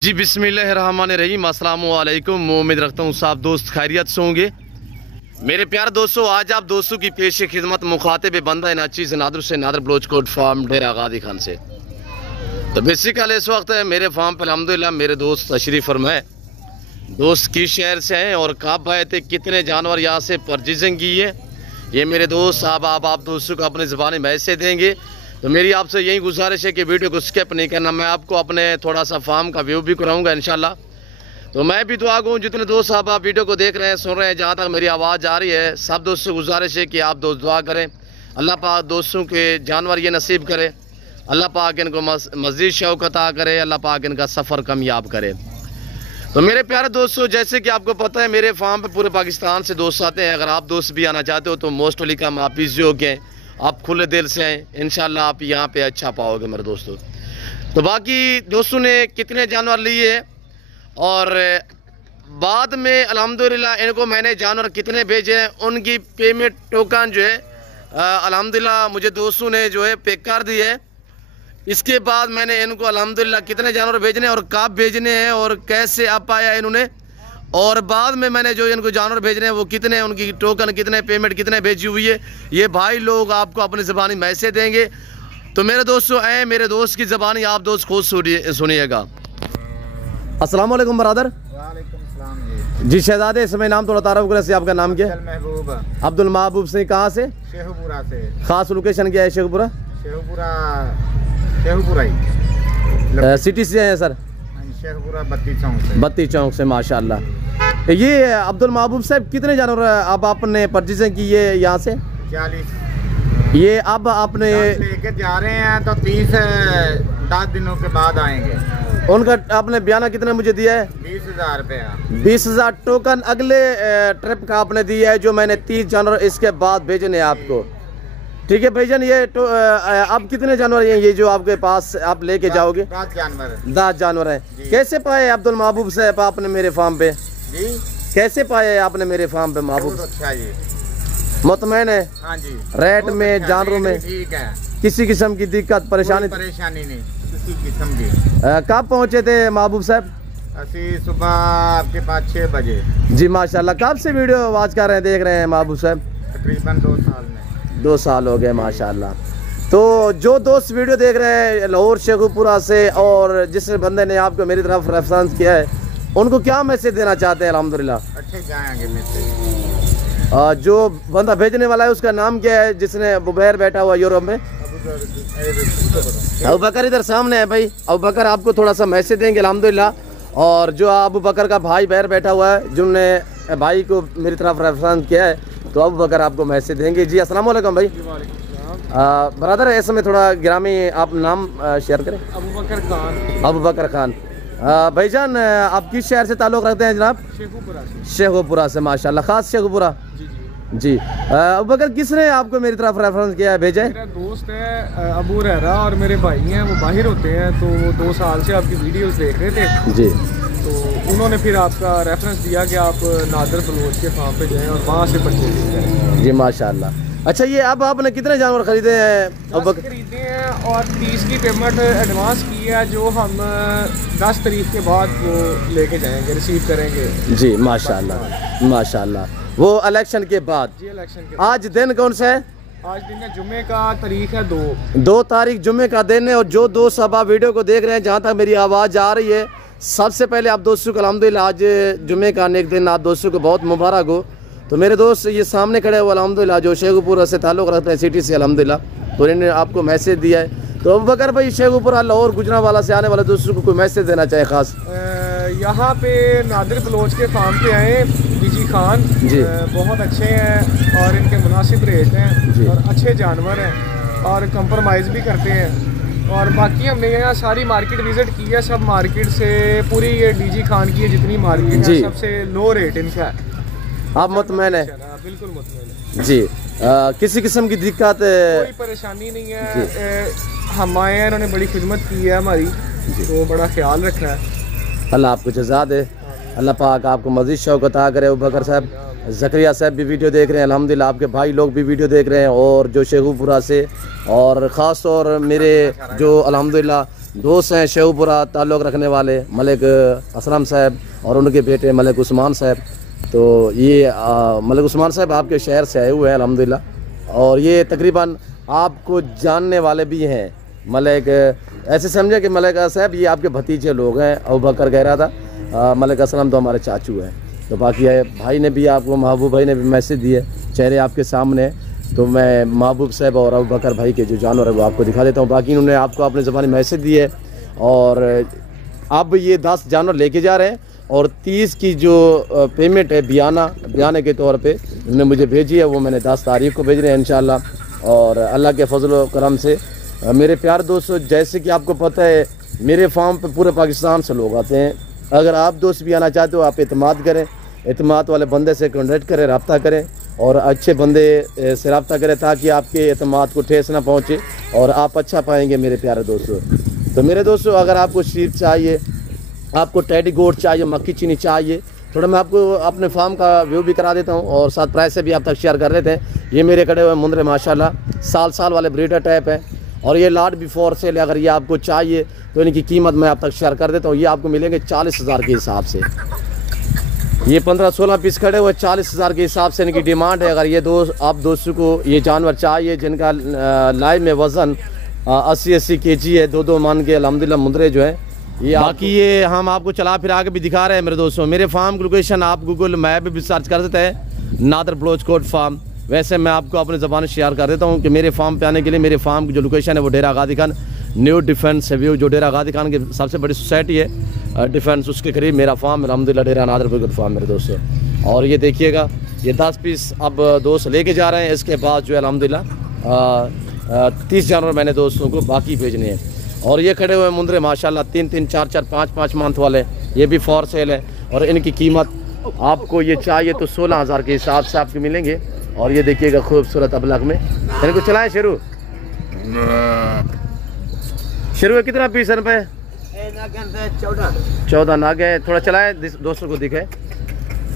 जी बिस्मिल्लाहिर्रहमानिर्रहीम, अस्सलाम वालेकुम। उम्मीद रखता हूँ सब दोस्त खैरियत से होंगे। मेरे प्यारे दोस्तों, आज आप दोस्तों की पेश खिदमत मुखातिब बंदा नाचीज़ नादर से नादर बलोचकोट फार्म डेरा गादी खान से। तो बेसिकली इस वक्त मेरे फार्म पर अल्हम्दुलिल्लाह मेरे दोस्त तशरीफ़ फरमाए। दोस्त किस शहर से हैं और कब आए थे, कितने जानवर यहाँ से परचेजिंग की है, ये मेरे दोस्त आप दोस्तों को अपनी ज़बानी मैसेज देंगे। तो मेरी आपसे यही गुजारिश है कि वीडियो को स्किप नहीं करना। मैं आपको अपने थोड़ा सा फार्म का व्यू भी कराऊंगा इंशाल्लाह। तो मैं भी दुआ कहूँ जितने दोस्त आप वीडियो को देख रहे हैं, सुन रहे हैं, जहाँ तक मेरी आवाज़ आ रही है, सब दोस्तों से गुजारिश है कि आप दोस्त दुआ करें। अल्लाह पाक दोस्तों के जानवर ये नसीब करे, अल्लाह पाक इनको मज़ीद शौक़ अता करे, अल्लाह पाक इनका सफ़र कामयाब करे। तो मेरे प्यारे दोस्तों, जैसे कि आपको पता है मेरे फार्म पे पूरे पाकिस्तान से दोस्त आते हैं। अगर आप दोस्त भी आना चाहते हो तो मोस्ट वेलकम, आप बिजी हो गए, आप खुले दिल से हैं, इंशाल्लाह आप यहाँ पे अच्छा पाओगे मेरे दोस्तों। तो बाकी दोस्तों ने कितने जानवर लिए और बाद में अल्हम्दुलिल्लाह इनको मैंने जानवर कितने भेजे हैं, उनकी पेमेंट टोकन जो है अल्हम्दुलिल्लाह मुझे दोस्तों ने जो है पे कर दी है। इसके बाद मैंने इनको अल्हम्दुलिल्लाह कितने जानवर भेजने और कब भेजने हैं और कैसे अब आया इन्होंने, और बाद में मैंने जो इनको जानवर भेज रहे हैं वो कितने, उनकी टोकन कितने, पेमेंट कितने भेजी हुई है, ये भाई लोग आपको अपनी ज़बानी मैसेज देंगे। तो मेरे दोस्तों आए, मेरे दोस्त की ज़बानी आप दोस्त खुद सुनिएगा। अस्सलाम वालेकुम बरादर। वालेकुम सलाम जी। जी शहजादे, समय नाम थोड़ा तारुफ करें से, आपका नाम क्या है? महबूब। अब्दुल महबूब से, कहाँ से? शेखपुरा से। खास लोकेशन क्या है? शेखपुरा ही सिटी से हैं सर? शेखपुरा बत्ती चौक से। माशाल्लाह। ये अब्दुल महबूब साहब कितने जानवर अब आपने परचेजिंग की है यहाँ से? 40। ये अब आपने लेके जा रहे हैं तो 10 दिनों के बाद आएंगे। उनका आपने बयाना कितने मुझे दिया है? 20,000 रुपया। 20,000 टोकन अगले ट्रिप का आपने दिया है, जो मैंने 30 जानवर इसके बाद भेजने हैं आपको। ठीक है भाईजान, ये अब कितने जानवर हैं ये जो आपके पास आप लेके जाओगे? 10 जानवर हैं। कैसे पाए अब्दुल महबूब साहब आपने मेरे फार्म पे? जी कैसे पाए आपने मेरे फार्म पे महबूब? अच्छा जी, मुतमैन है? हाँ जी। रेट में, अच्छा, जानवरों में ठीक है, किसी किस्म की दिक्कत परेशानी नहीं किसी किस्म की। कब पहुँचे थे महबूब साहब? असी सुबह आपके पास 6 बजे। जी माशाल्लाह। कब से वीडियो वाच कर रहे हैं, देख रहे हैं महबूब साहब? तकरीबन 2 साल में। 2 साल हो गए माशाल्लाह। तो जो दोस्त वीडियो देख रहे हैं लाहौर शेखुपुरा से और जिस बंदे ने आपको मेरी तरफ रेफरेंस किया है, उनको क्या मैसेज देना चाहते हैं? अल्हम्दुलिल्लाह अच्छे जाएंगे मैसेज। जो बंदा भेजने वाला है उसका नाम क्या है, जिसने बुबैर बैठा हुआ यूरोप में? अबू बकर इधर सामने है भाई। अबू बकर आपको थोड़ा सा मैसेज देंगे अल्हम्दुलिल्लाह। और जो अबू बकर का भाई बैर बैठा हुआ है, जिन्होंने भाई को मेरी तरफ रेफरेंस किया है, तो अबू बकर आपको मैसेज देंगे। जी अस्सलाम वालेकुम भाई। ब्रदर ऐसे में थोड़ा ग्रामी आप नाम शेयर करें। अबू बकर खान। भाईजान आप किस शहर से ताल्लुक़ रखते हैं जनाब? शेखुपुरा से। माशाल्लाह। खास शेखुपुरा जी। अबू बकर किसने आपको मेरी तरफ रेफरेंस किया है, भेजा है? मेरा दोस्त है अबू रहरा और मेरे भाई हैं, वो बाहर होते हैं, तो वो 2 साल से आपकी वीडियोस देख रहे थे जी। तो उन्होंने फिर आपका रेफरेंस दिया कि आप नादर बलोच के फार्म पे जाएं और वहाँ से परचेजिंग करें। जी माशाल्लाह। अच्छा, ये अब आपने कितने जानवर खरीदे हैं? 10 खरीदे हैं और 30 की पेमेंट एडवांस की है, जो हम 10 तारीख के बाद वो लेके जाएंगे, रिसीव करेंगे। जी माशाल्लाह माशाल्लाह। वो इलेक्शन के बाद? जी इलेक्शन के। आज दिन कौन सा है? आज दिन है जुम्मे का, तारीख है 2 तारीख जुम्मे का दिन है। और जो दोस्त अब आप वीडियो को देख रहे हैं, जहाँ तक मेरी आवाज़ आ रही है, सबसे पहले आप दोस्तों को अल्हम्दुलिल्लाह आज जुम्मे का नेक दिन, आप दोस्तों को बहुत मुबारक हो। तो मेरे दोस्त ये सामने खड़े हुए अल्हम्दुलिल्लाह जो शेखुपुरा से ताल्लुक़ रखते हैं, सिटी से अल्हम्दुलिल्लाह, तो इन्होंने आपको मैसेज दिया है। तो अबू बकर भाई शेखुपुरा लाहौर गुजरांवाला से आने वाले दोस्तों को कोई मैसेज देना चाहे खास? यहाँ पे नादिर बलोच के फार्म पे आए डीजी खान जी, बहुत अच्छे हैं और इनके मुनासिब रेट हैं और अच्छे जानवर हैं और कंप्रोमाइज़ भी करते हैं। और बाकी हमने यहाँ सारी मार्केट विज़िट की है, सब मार्केट से पूरी ये डीजी खान की है जितनी मार्केट है, सबसे लो रेट इनका है। आप मुतमैन है? बिल्कुल मुतमैन है जी। किसी किस्म की दिक्कत, कोई परेशानी नहीं है। हम आए हैं, इन्होंने बड़ी खिदमत की है हमारी, तो बड़ा ख्याल रखना है। अल्लाह आपको जज़ा दे, अल्लाह पाक आपको मज़ीद शौक़ अता करे। अबू बकर साहब, ज़करिया साहब भी वीडियो देख रहे हैं अल्हम्दुलिल्लाह, आपके भाई लोग भी वीडियो देख रहे हैं, और जो शेखुपुरा से और ख़ास तौर मेरे जो अल्हम्दुलिल्लाह दोस्त हैं शेखपुरा ताल्लुक़ रखने वाले मलिक असलम साहब और उनके बेटे मलिक उस्मान साहब। तो ये मलिक उस्मान साहब आपके शहर से आए हुए हैं अल्हम्दुलिल्लाह। और ये तकरीबन आपको जानने वाले भी हैं। मलिक ऐसे समझे कि मलिक साहब ये आपके भतीजे लोग हैं। अबू बकर कह रहा था मलिक असलम तो हमारे चाचू हैं। तो बाकी है भाई ने भी आपको, महबूब भाई ने भी मैसेज दिए, चेहरे आपके सामने। तो मैं महबूब साहब और अबू बकर भाई के जो जानवर है वो आपको दिखा देता हूँ। बाकी इन्होंने आपको अपने ज़बानी मैसेज दिए और अब ये 10 जानवर लेके जा रहे हैं और 30 की जो पेमेंट है बयाने के तौर पे उन्होंने मुझे भेजी है, वो मैंने 10 तारीख को भेज रहे हैं इंशाल्लाह। और अल्लाह के फजल व करम से मेरे प्यार दोस्तों, जैसे कि आपको पता है मेरे फार्म पे पूरे पाकिस्तान से लोग आते हैं। अगर आप दोस्त भी आना चाहते हो आप एतमाद करें, एतमाद वाले बंदे से कॉन्टेक्ट करें, रब्ता करें और अच्छे बंदे से रब्ता करें ताकि आपके एतमाद को ठेस ना पहुँचे और आप अच्छा पाएंगे मेरे प्यारे दोस्तों। तो मेरे दोस्तों, अगर आपको शीप चाहिए, आपको टेडी गोट चाहिए, मक्खी चीनी चाहिए, थोड़ा मैं आपको अपने फार्म का व्यू भी करा देता हूँ और साथ प्राइस से भी आप तक शेयर कर लेते हैं। ये मेरे खड़े हुए मुंद्रे माशाल्लाह साल वाले ब्रीडर टाइप है और ये लाट बिफोर सेल है। अगर ये आपको चाहिए तो इनकी कीमत मैं आप तक शेयर कर देता हूँ। ये आपको मिलेंगे 40,000 के हिसाब से। ये 15-16 पीस खड़े हुए 40,000 के हिसाब से इनकी डिमांड है। अगर ये आप दोस्तों को ये जानवर चाहिए जिनका लाइव में वज़न 80 kg है, 2 मन के अल्हम्दुलिल्लाह मुंद्रे जो है ये। बाकी ये हम आपको चला फिरा के भी दिखा रहे हैं मेरे दोस्तों। मेरे फार्म की लोकेशन आप गूगल मैप भी सर्च कर देते हैं, नादर बलोच कोट फार्म। वैसे मैं आपको अपने ज़बान शेयर कर देता हूँ कि मेरे फार्म पे आने के लिए मेरे फार्म की जो लोकेशन है वो डेरा गादी खान न्यू डिफेंस व्यू, जो डेरा गादी खान की सबसे बड़ी सोसाइटी है डिफेंस, उसके करीब मेरा फार्म अल्हम्दुलिल्लाह डेरा नादर बलोच फार्म मेरे दोस्तों। और ये देखिएगा ये 10 पीस अब दोस्त लेके जा रहे हैं। इसके बाद जो है अल्हम्दुलिल्लाह 30 जानवर मैंने दोस्तों को बाकी भेजने हैं। और ये खड़े हुए मुंद्रे माशाल्लाह 3-3, 4-4, 5-5 मंथ वाले, ये भी फॉर सेल है और इनकी कीमत आपको ये चाहिए तो 16,000 के हिसाब से आपको मिलेंगे। और ये देखिएगा खूबसूरत अबलग में इनको चलाएं। शुरू है कितना पीस है पे? 14 नाग है। थोड़ा चलाएं दोस्तों को दिखे।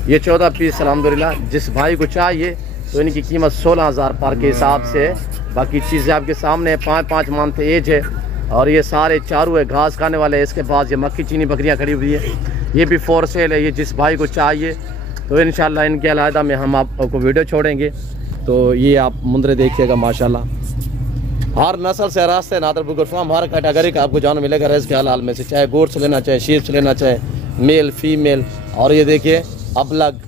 ये 14 पीस अल्हम्दुलिल्लाह जिस भाई को चाहिए तो इनकी कीमत 16,000 पर के हिसाब से है। बाकी चीज़ें आपके सामने है, 5-5 मंथ एज है और ये सारे चारों है घास खाने वाले। इसके बाद ये मक्खी चीनी बकरियां खड़ी हुई है, ये भी फॉर सेल है। ये जिस भाई को चाहिए तो इंशाल्लाह इनके अलहदा में हम आपको वीडियो छोड़ेंगे। तो ये आप मुंद्रे देखिएगा माशाल्लाह, हर नस्ल से रास्ते नादर बलोच फार्म हर कैटेगरी का आपको जानवर मिलेगा रेस के हाल में से, चाहे गोट से लेना, चाहे शीप से लेना, चाहे मेल फीमेल। और ये देखिए अबलग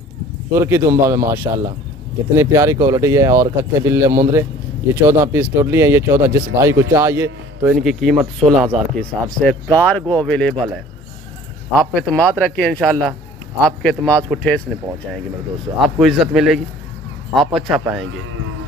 तुर्की दुम्बा में माशाल्लाह कितनी प्यारी क्वालिटी है। और कक्के बिल्ले मुंद्रे ये 14 पीस टोटली हैं। ये 14 जिस भाई को चाहिए तो इनकी कीमत 16,000 के हिसाब से। कार्गो अवेलेबल है, आप एतमाद रखिए, इंशाल्लाह आपके एतमाद को ठेस नहीं पहुंचाएंगे मेरे दोस्तों। आपको इज्जत मिलेगी, आप अच्छा पाएंगे।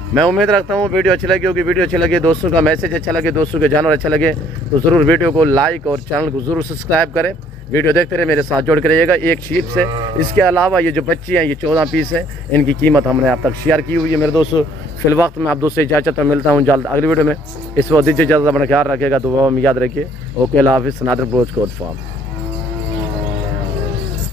मैं उम्मीद रखता हूँ वीडियो अच्छी लगी होगी। वीडियो अच्छी लगे, दोस्तों का मैसेज अच्छा लगे, दोस्तों के जानवर अच्छा लगे तो ज़रूर वीडियो को लाइक और चैनल को ज़रूर सब्सक्राइब करें। वीडियो देखते रहे, मेरे साथ जोड़ कर रहिएगा एक शीप से। इसके अलावा ये जो बच्ची हैं ये 14 पीस है, इनकी कीमत हमने आप तक शेयर की हुई है मेरे दोस्तों। फिल वक्त मैं आप दोस्तों से इजाज़त मिलता हूँ जल्द अगली वीडियो में। इस वक्त दीजिए इजाज़त, अपना ख्याल रखिएगा, दुआ में याद रखिए। ओके, अल्लाह हाफ़िज़। नादर बलोच कोट फार्म।